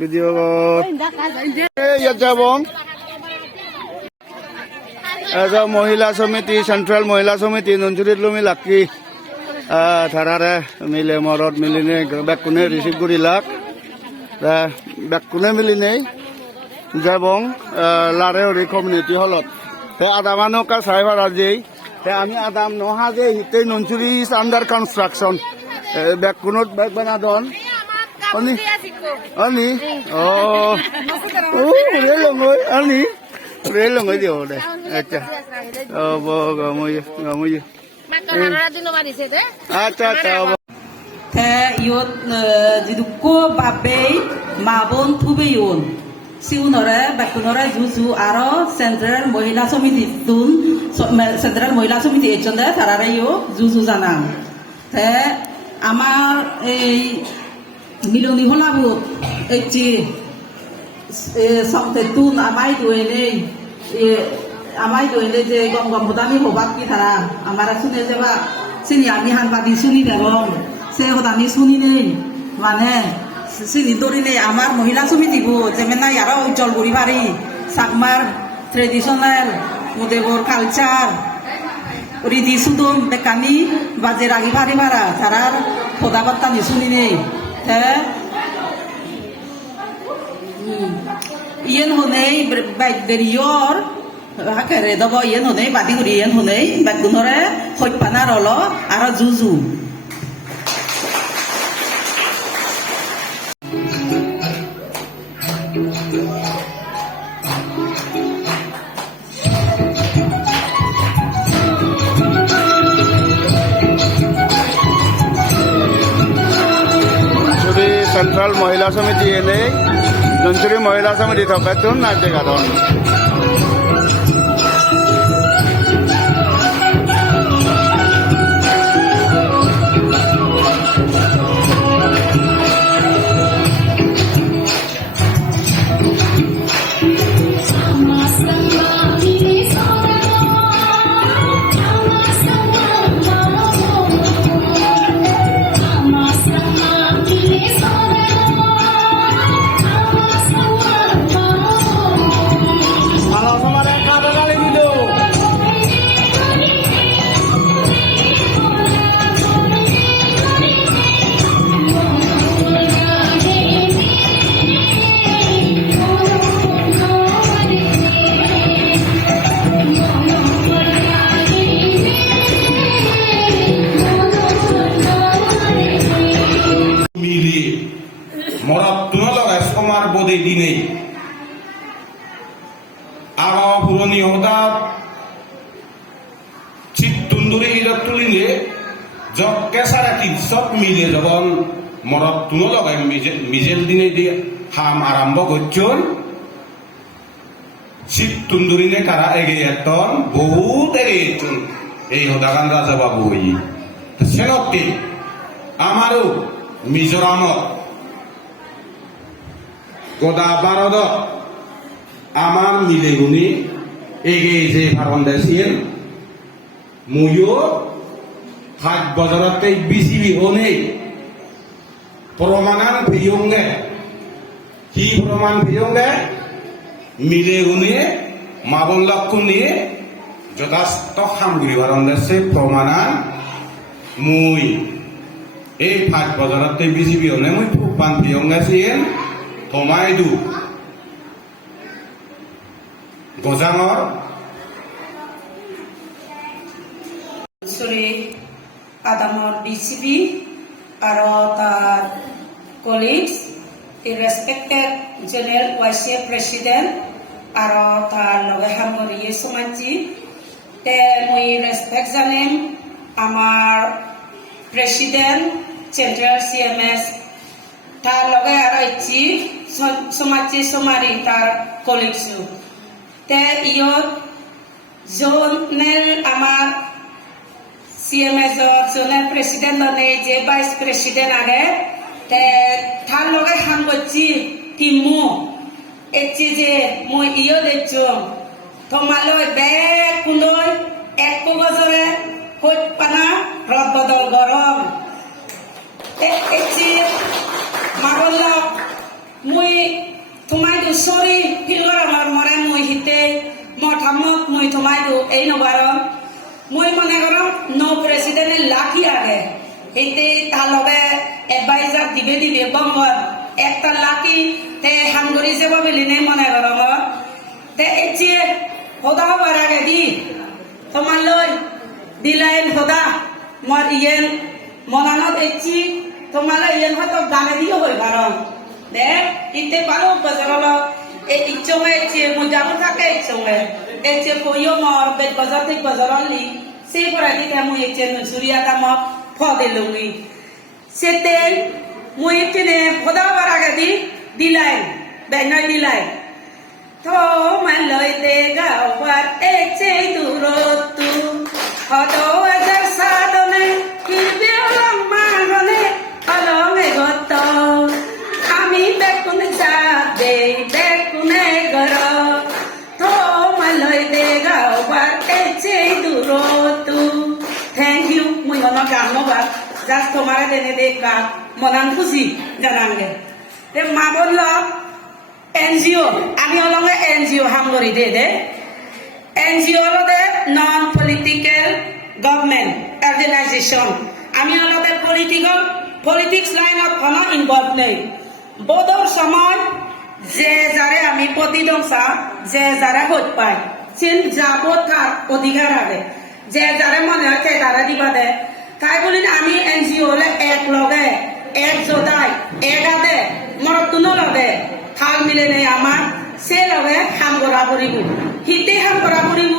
Video যাব মহিলা সমিতি সেন্ট্রাল মহিলা সমিতি নঞ্জুরিত লুমি লাকি ধারারে মিলে মরদ মিলিনে বেকুনে রিসিভ করিলাক বেকুনে মিলিনে এবং লারে হরি কমিউনিটি হলত আদা মানুষ সাহেবার আজি আমি আদাম নহা যে হিতে নঞ্চুরি ইজ আন্ডার কনস্ট্রাকশন বেকুনত বেক বানাদন Ani, ani, oh, relong ani, relong dia dah. Acha, oh, kamu ya. Makan hari tu nomor di situ. Acha. Yot jiduko babe mabon tube yon. Siunore bakunore juju aro Central Mohila Samiti tun Central Mohila Samiti ejonda tarare yo juju janam. Amar miloni holabu echi samte tun amai doene je gom bodami hobak ki thara amara sune jeba sini ami han babi suni berong se hodami suni nei mane sini dori nei amar mohila samiti go jemena yara ojol gori bari sakmar traditional modebor culture ridi sudom bekani baje ragi bari bara tarar hodabatta ni suni nei Iyan honey baik dari yor, hakere dabo iyan honey badi guri iyan honey baik gunore hoi panarolo ara juju. Central Mohila Samiti ini, Nonsuri Mohila Samiti Tokatun nanti katon. দিনে আগা পুরনি হদা চিত্তুন্দুরি ইদত তুলিলে job কেসারাকি সব মিলে যখন মরত তুনো লগাই মিজেল দিনে দিয়ে হাম আরম্ভ করছন চিত্তুন্দুরি নে কারা এগে এতন বহুত এগে এতন এই হদাগান রাজা বাবু হই সেনতে আমারও মিজোরামত গোদা ভারত আমার মিলে গুনি এগে যে ভারণ দেশিয়েন মুয়ো হাট বজারতে বিসিবি হনে প্রমাণান ভিয়ঙ্গে কি প্রমাণ ভিয়ঙ্গে মিলে গুনি মাবন লক্ষণ নিয়ে যথার্থ সামগ্রী ভারণ দেশে প্রমাণান মুই এই হাট বজারতে বিসিবি হনে মুই ফুপান ভিয়ঙ্গে ছিয়েন Tomaidu Gozangor Sorry Adamor DCP aro tar colleagues the respected General Vice President aro tar loge hamor yesomanji te mui respect janem amar President Central CMS তার লগে আর আইছি সমাজে সমারি তার কলিগসু তে ইয়ত জোনেল আমার সিএমএস জোনেল প্রেসিডেন্ট নে যে ভাইস প্রেসিডেন্ট আগে তে তার লগে হাম করছি টিমু এচি যে মই ইয় দেখছো তোমালৈ বেগ কুলৈ এক বছরে হইত পানা রদ বদল গরম এচি মাগল্লা মুই তোমাই দু সরি ফিলর আমার মরে মুই হিতে মঠামত মুই তোমাই দু এই নবারম মুই মনে করম নো প্রেসিডেন্ট লাকি আগে হিতে তার লগে এডভাইজার দিবে দিবে বঙ্গর একটা লাকি তে হাঙ্গরি যাব বিলিনে মনে করম তে এচে হোদা হবার আগে দি তোমার লই দিলাইন হোদা মর ইয়েন মনানত এচি তোমার ইয়েন হয়তো গানে দিও হই পারম দেখ ইতে পারো বাজারল এই ইচ্ছমে এচে মুজাবো থাকে ইচ্ছমে এচে কইও মর বে বাজার থেকে বাজারলি সেই পরে দিতে মুই এচে নুসুরিয়া দামক ফদে লুই সেতে মুই কিনে হোদা হবার আগে দি দিলাইন বেনাই দিলাইন তো মালই দে গাওয়ার এচে দূরত্ব হতো এজার সাদনে কিবে লম্মাগনে অলঙে গত আমি বেকুনে যাবে বেকুনে গর তো মালই দে গাওয়ার এচে দূরত্ব থ্যাংক ইউ মুই মন গান নবা জাস্ট তোমারে দেনে দেখা মনান খুশি জানাঙ্গে তে মা বলল এনজিও আমি অলঙ্গে এনজিও হাম করি দে এনজিও হলদে নন পলিটিক্যাল গভর্নমেন্ট অর্গানাইজেশন আমি হলদে পলিটিক্স লাইনত কোনো ইনভলভ নেই বোধর সময় যে যারে আমি প্রতিদংসা যে যারা হত পায় চিন যাব তার অধিকার আগে যে যারে মনে হয় তারা দিবা দে তাই বলি আমি এনজিও হলে এক লগে এক জোদাই এক আদে মরতুনো লগে থাল মিলে নেই আমার সে লগে হাম করা করিব হিতে হাম করা করিব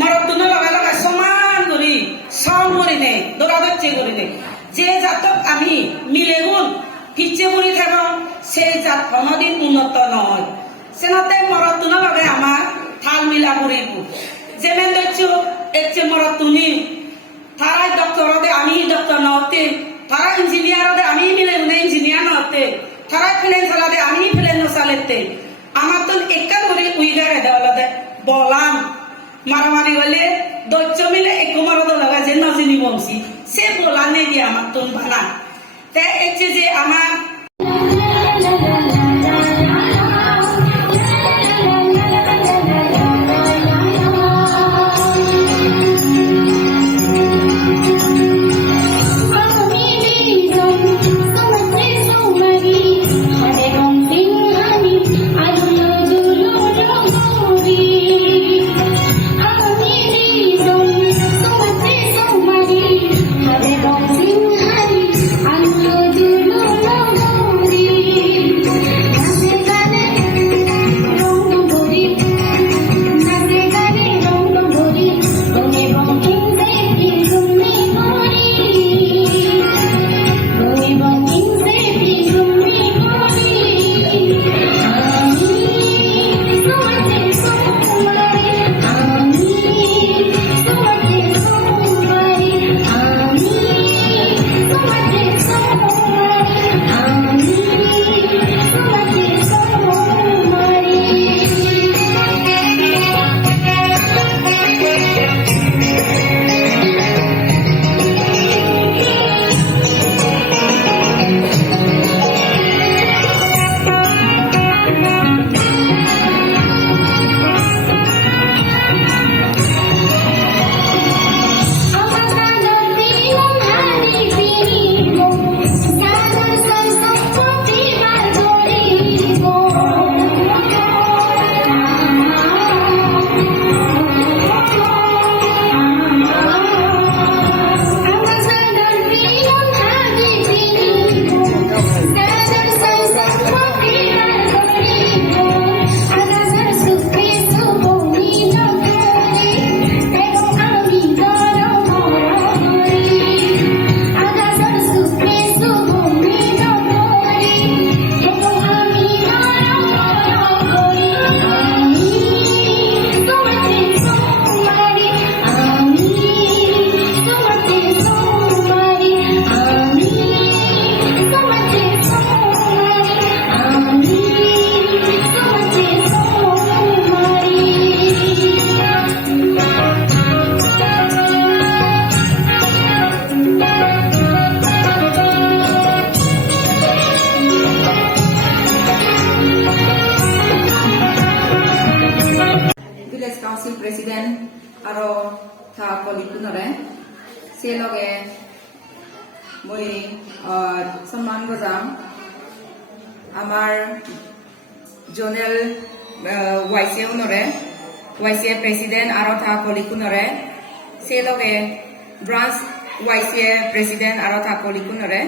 মরতুনো লগে লগে সমান করি সম করি নেই দৌড়াদৌড়ি করি নেই যে জাতক আমি মিলে গুণ পিছে পড়ি থাক সেই জাত কোনোদিন উন্নত নহয় সেনতে মরতুনো লগে আমার থাল মিলা করিব যেমন দেখছো এচ্ছে মরতুনি তারাই ডক্টর দে আমি ডক্টর নহতে তারা ইঞ্জিনিয়ার দে আমি মিলে ইঞ্জিনিয়ার নহতে তারা প্লেন চালাতে আমি প্লেন নচালেতে আমার তো একা ধরে উইগারে দেওয়ালে বলাম মারামারি হলে দৈর্য মিলে একটু মারদ লাগা যে নজিনি বংশী সে বলা নেই দিয়ে আমার তো বানা তে এসে যে আমার I'm কলিকুনরে সে লগে মই সম্মান গজাম আমার জোনেল ওয়াইসিএ উনরে ওয়াইসিএ প্রেসিডেন্ট আরো থা কলিকুনরে সে লগে ব্রাঞ্চ ওয়াইসিএ প্রেসিডেন্ট আরো থা কলিকুনরে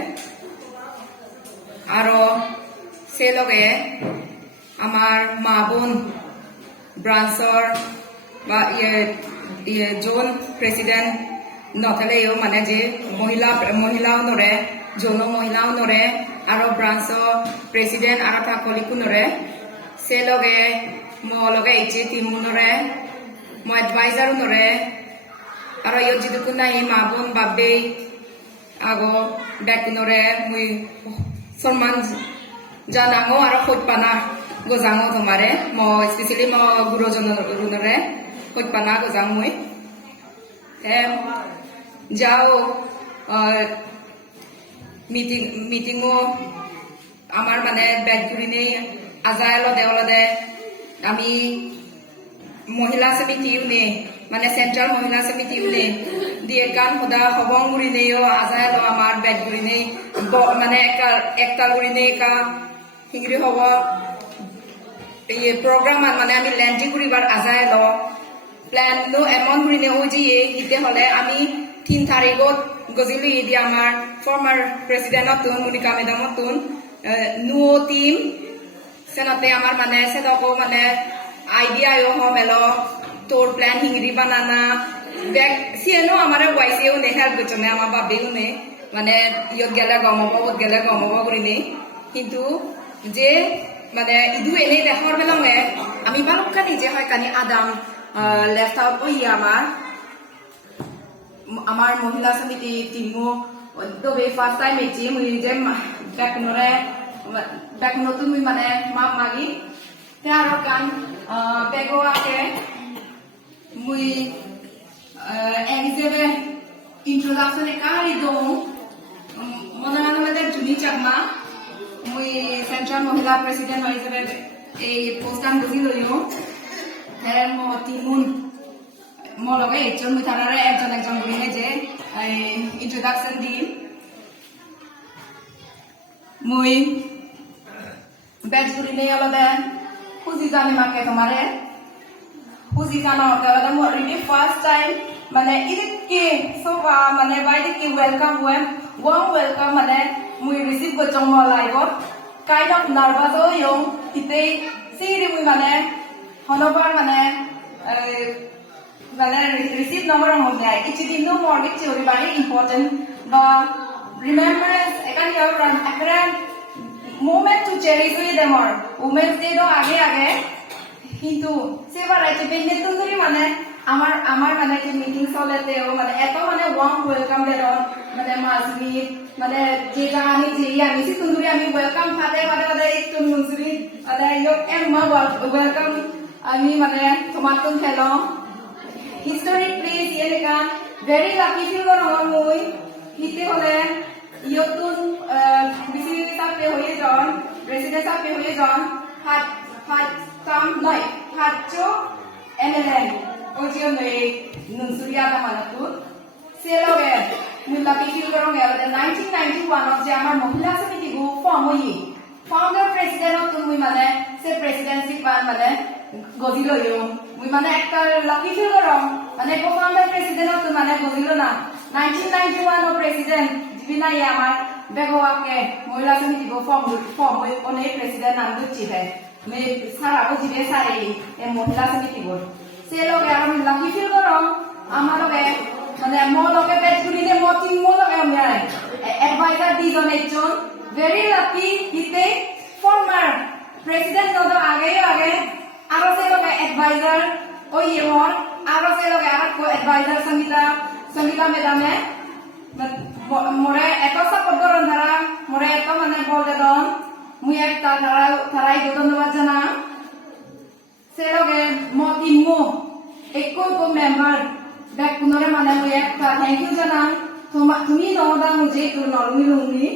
আরো সে লগে আমার মা বোন ব্রাঞ্চর বা জোন প্রেসিডেন্ট নথলেও মানে যে মহিলাও নরে যৌন মহিলাও নরে আরো ব্রাঞ্চ প্রেসিডেন্ট আরো থা কলিকুনরে সে লগে লগে এইচে টিমু নরে এডভাইজার নরে আরো ইয় যেটুকু নাই মা বোন বাপে আগো বেকুনরে মুই সম্মান জানাঙো আরো খোঁজপানা গজাঙো তোমারে স্পেশালি গুরুজন রুনরে খোঁজপানা গজাং মুই যাও মিটিংও আমার মানে ব্যাগগুড়ি নেই আজায় অলদে আমি মহিলা সমিতিও নেই মানে সেন্ট্রাল মহিলা সমিতিও নেই দিয়ে গান সদা হবং গুড়ি নেইও আজায় আমার ব্যাগগুড়ি নেই মানে একটা গুড়ি নেই কা হিংরি হব প্রোগ্রাম মানে আমি ল্যান্ডিং করিবার আজায় প্ল্যান নো এমন গুড়ি নেই ওই যে ইতে হলে আমি 3 তারিখত গজিলি দিয়ে আমার ফর্মার প্রেসিডেন্ট নতুন মনিকা মেডাম নতুন নুও টিম সেনাতে আমার মানে সেদকো মানে আইডিয়াও হমেলো তোর প্ল্যান হিংরি বানানা ব্যাগ সিএনও আমার ওয়াইসিও নে হেল্প করছে আমার বাবেও নে মানে ইয়ত গেলে গমব ওত গেলে গমব করি নে কিন্তু যে মানে ইদু এনে দেখার বেলা আমি বালুকানি যে হয় কানি আদাম লেফট আউট ওই আমার মহিলা সমিতি টিমো তবে ফার্স্ট টাইম এটি মুই যে বেকনরে মুই মানে মাপ মাগি তার কান বেগো আকে মুই এক্সিবে ইন্ট্রোডাকশন কারি দং মনে মনে জুনি চাকমা মুই সেন্ট্রাল মহিলা প্রেসিডেন্ট হিসেবে এই পোস্টান বুঝি লইও হ্যাঁ তিমুন লগে একজন মুই তারারে একজন বলিনে যে ইন্ট্রোডাকশন দিম মুই ব্যাচ বলিনে আলাদা খুঁজি জানি মাকে তোমারে খুঁজি জানা আলাদা মই রিলি ফার্স্ট টাইম মানে ইদিকে সোফা মানে বাইদিকে ওয়েলকাম মানে মুই রিসিভ করছং লাইভত কাইন্ড অফ নার্ভাস ইয়ং ইতে সিরি মুই মানে হনবার মানে রিসিভ নম্বর মধ্যে ইচি দিন মর্নিং থিওরি বাড়ি ইম্পর্টেন্ট বা রিমেম্বারেন্স একান ইয়ার একটা মোমেন্ট টু চেরিশ উইথ দেমর উমেন্স ডে তো আগে কিন্তু সেবার আছে বেনে তুন্দুরি মানে আমার মানে যে মিটিং চলেতেও মানে এত মানে ওয়ার্ম ওয়েলকাম দেন মানে মাজমিত মানে যে জানি যে আমি সি তুন্দুরি আমি ওয়েলকাম ফাদে একটু মুসরি মানে ইয়ক এমা ওয়েলকাম আমি মানে তোমাতুন ফেলো হিস্টোরিক প্লেস এলাকা ভেরি লাকি ফিল করো মুই হিতে হলে ইয়তুন বিসি সাপে হয়ে যান প্রেসিডেন্ট সাপে হয়ে যান হাত কাম নাই হাতচো এনএলএন ওজিও নেই নুনসুরিয়া দামানাতু সেলগে মুই লাকি ফিল করো গেলে 1991 যে আমার মহিলা সমিতি গো ফর্ম হই ফাউন্ডার প্রেসিডেন্ট তুমি মানে সে প্রেসিডেন্সি পান মানে গজিলো মুই মানে একটা লাকি ফিল করো মানে কো ফাউন্ডার প্রেসিডেন্ট তুমি মানে গজিলো না 1991 প্রেসিডেন্ট জিবিনা আমার বেগোয়াকে মহিলা সমিতি গো ফর্ম হই অনেক প্রেসিডেন্ট নাম দুচি হে মে সারা গো জিবে সারে এ মহিলা সমিতি গো সে লগে আমি লাকি ফিল করো আমার লগে মানে মো লগে বেট গুলিতে মো তিন মো লগে আমি এডভাইজার দিজন একজন ভেরি লাকি হিতে ফর্মার প্রেসিডেন্ট নদো আগে আরো সে লগে এডভাইজার ওই এমর আরো সে লগে আর কো এডভাইজার সঙ্গীতা মেডামে মোরে এত সাপোর্ট করন ধারা মোরে এত মানে বল দেন মুই একটা ধারাই ধন্যবাদ জানা সে লগে মো তিন মো একো কো মেম্বার ব্যাক পুনরে মানে মুই একটা থ্যাংক ইউ জানা তুমি নদা মুঝে একটু নরমি লুঙ্গি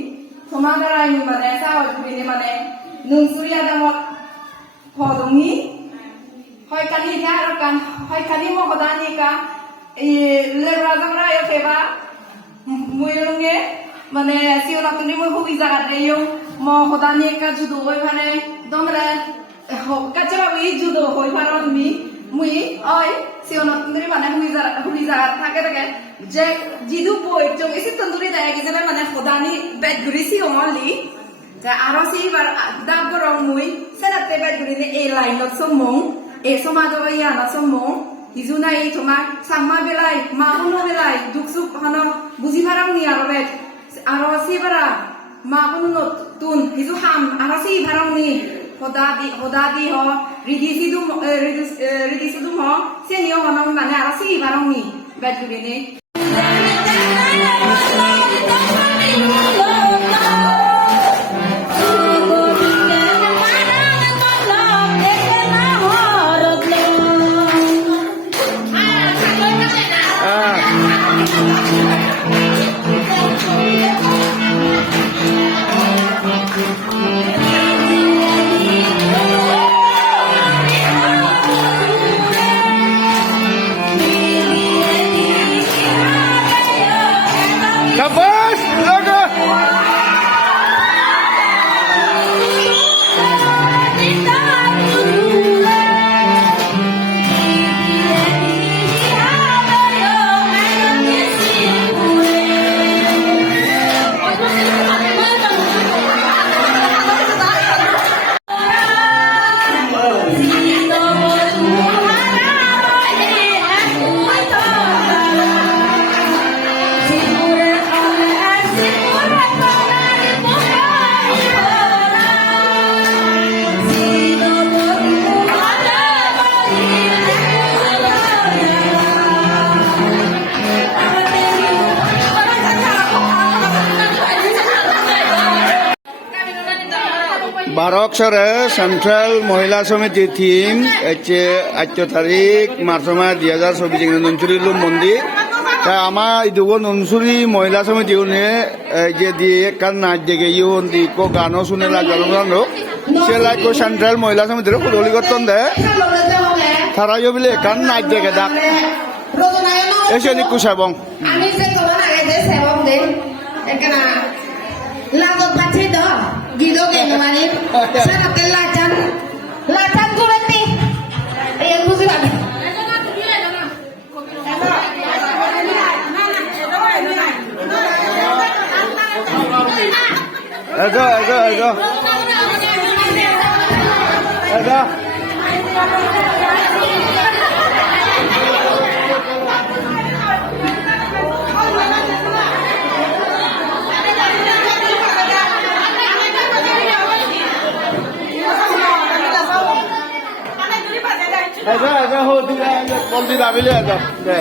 তোমার দ্বারা আমি মানে সাহস করিনি মানে নুনসুরিয়া দামত হদমি হয় কালি আর কান হয় কালি মো হদানি কা lebrajamra yo keba muyunge মানে সিও নাতনি মই হুই জায়গা দেইও ম হদানি কা জুদো হই মানে দমরে কাচরা উই জুদো হই পারো মি মুই ওই সিও নাতনি মানে হুই জায়গা থাকে থাকে যে জিদু বই জং এসি তন্দুরি দেয় কি যেন মানে হদানি বেড গুরি সিও মলি যে আরো সিবার দাব গরম মুই সেনাতে বেড গুরি নে এ লাইন সমং এ সমাজ ইয়া না সমং হিজুনাই তোমাক সাম্মা বেলাই মাহুনো বেলাই দুকসুক হনো বুঝি পারাম নি আরো বেড আরো সিবারা মাহুনো তুন হিজু হাম আরো সি পারাম নি হদাদি হ রিদিসিদু হ সেনিও হনো মানে আরো সি পারাম নি বেড গুরি নে Kapos! Logo! বারকসরে সেন্ট্রাল মহিলা সমিতি থিম হচ্ছে 8 তারিখ মার্চ মাস 2024 ননসুরিলু মন্দির তা আমার ইদুগো ননসুরি মহিলা সমিতি উনি যে দিয়ে কান নাচ দেখে ইউন দি কো গানও শুনে লাগানো সে লাইকো সেন্ট্রাল মহিলা সমিতির কুদলি করতেন দে তারা বলে কান নাচ দেখে ডাক এসে নিকু সাবং আমি যে তোমার আগে যে সেবং দে একনা লাগত পাচ্ছে দ গিদো গে মানে সারাতে লাচান করতে এই বুঝি পাবে এগো হো দিলা জলদি দাবিলে দে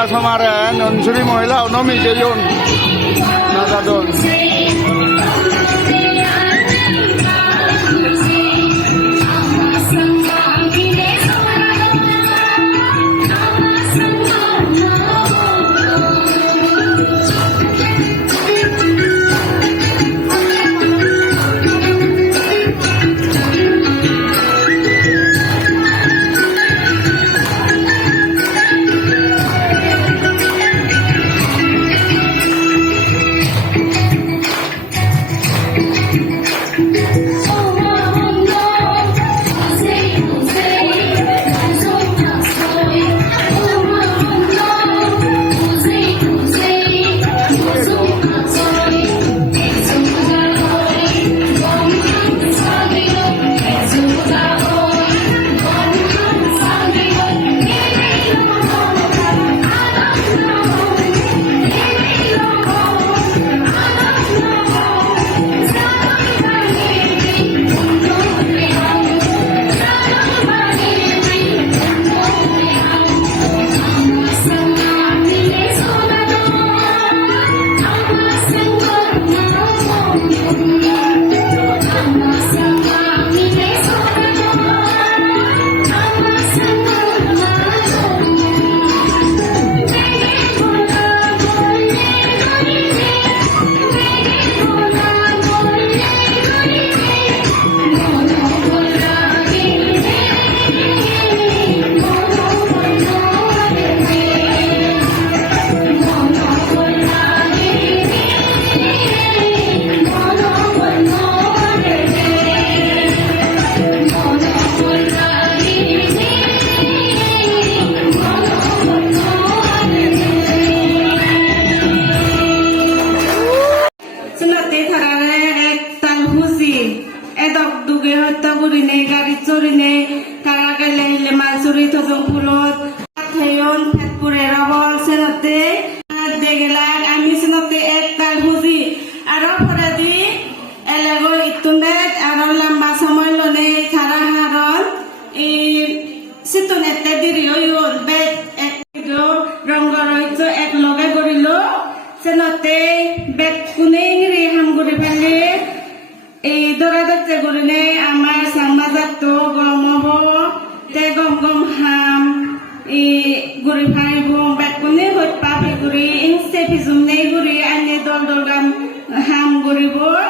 mमहिला समारे ननसुरी महिला नमी देयन नाजादन Ham guribo